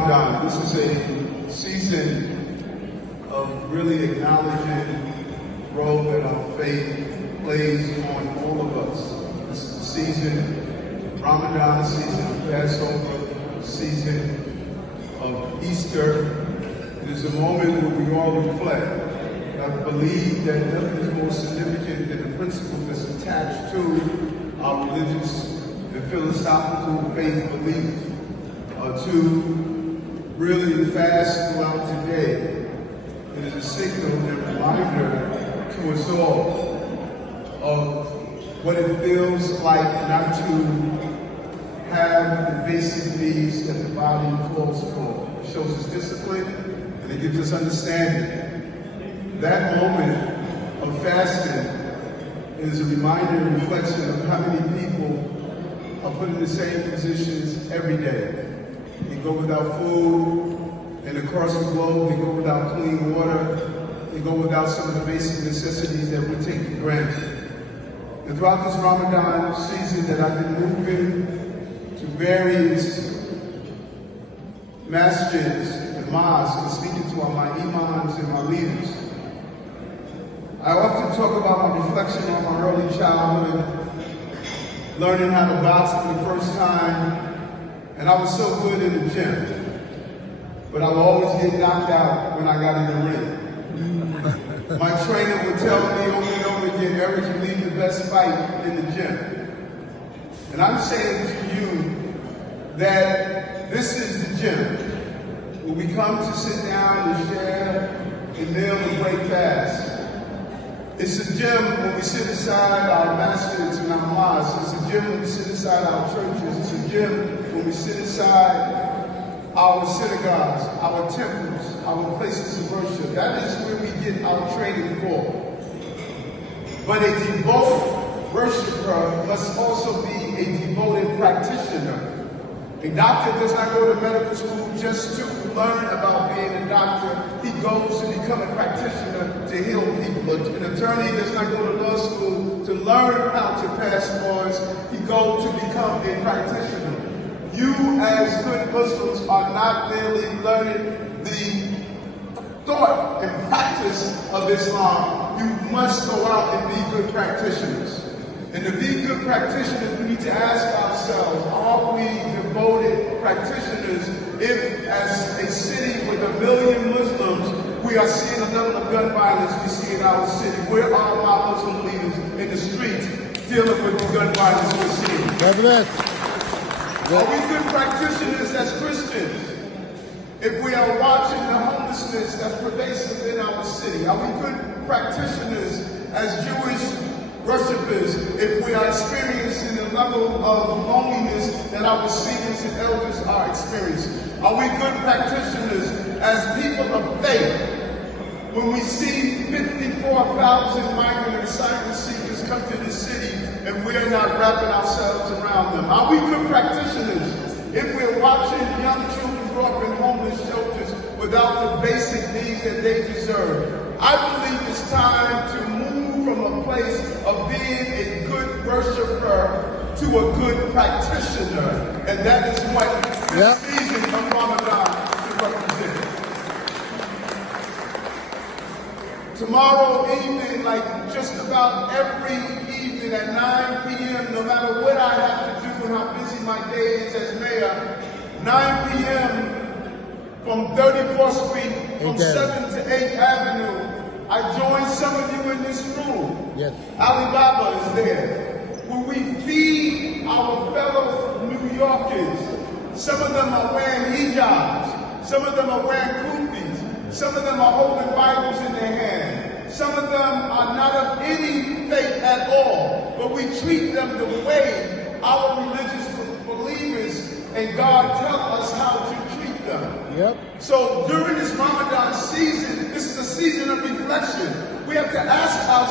Ramadan. This is a season of really acknowledging the role that our faith plays on all of us. This is a season, Ramadan, a season of Passover, a season of Easter. It is a moment where we all reflect. I believe that nothing is more significant than the principle that's attached to our religious and philosophical faith beliefs. To really fast throughout the day. It is a signal and reminder to us all of what it feels like not to have the basic needs that the body calls for. It shows us discipline and it gives us understanding. That moment of fasting is a reminder and reflection of how many people are put in the same positions every day. They go without food, and across the globe, they go without clean water. They go without some of the basic necessities that we take for granted. And throughout this Ramadan season that I've been moving to various masjids and mosques and speaking to all my imams and my leaders, I often talk about my reflection on my early childhood, learning how to box for the first time. And I was so good in the gym, but I would always get knocked out when I got in the ring. My trainer would tell me over and over again, Eric, you leave the best fight in the gym. And I'm saying to you that this is the gym where we come to sit down and share and kneel and break fast. It's a gym when we sit inside our masjids and our mosques. It's a gym when we sit inside our churches. It's a gym when we sit inside our synagogues, our temples, our places of worship. That is where we get our training for. But a devoted worshiper must also be a devoted practitioner. A doctor does not go to medical school just to learn about being a doctor. He goes to become a practitioner to heal people. An attorney does not go to law school to learn how to pass laws. He goes to become a practitioner. You, as good Muslims, are not merely learning the thought and practice of Islam. You must go out and be good practitioners. And to be good practitioners, we need to ask ourselves, are we devoted practitioners if, as a city with 1 million Muslims, we are seeing a level of gun violence we see in our city? Where are our Muslim leaders in the streets dealing with the gun violence we're seeing? Are we good practitioners as Christians if we are watching the homelessness that's pervasive in our city? Are we good practitioners as Jewish worshipers if we are experiencing a level of loneliness that our seniors and elders are experiencing? Are we good practitioners as people of faith when we see 54,000 migrant and asylum seekers come to the city and we are not wrapping ourselves around them? Are we good practitioners if we're watching young children grow up in homeless shelters without the basic needs that they deserve? I believe it's time to move from a place of being a good worshiper to a good practitioner. And that is what this season of Ramadan should represent. Tomorrow evening, like just about every evening at 9 p.m., no matter what I have to do and how busy my day is as mayor, 9 p.m. from 34th Street, from 7th to 8th Avenue, I join some of you in this room. Yes. Alibaba is there. When we feed our fellow New Yorkers, some of them are wearing hijabs, some of them are wearing kufis, some of them are holding Bibles in their hand, some of them are not of any faith at all, but we treat them the way our religious believers and God tell us how to treat them. Yep. So during this Ramadan season, this is a season of reflection. We have to ask ourselves,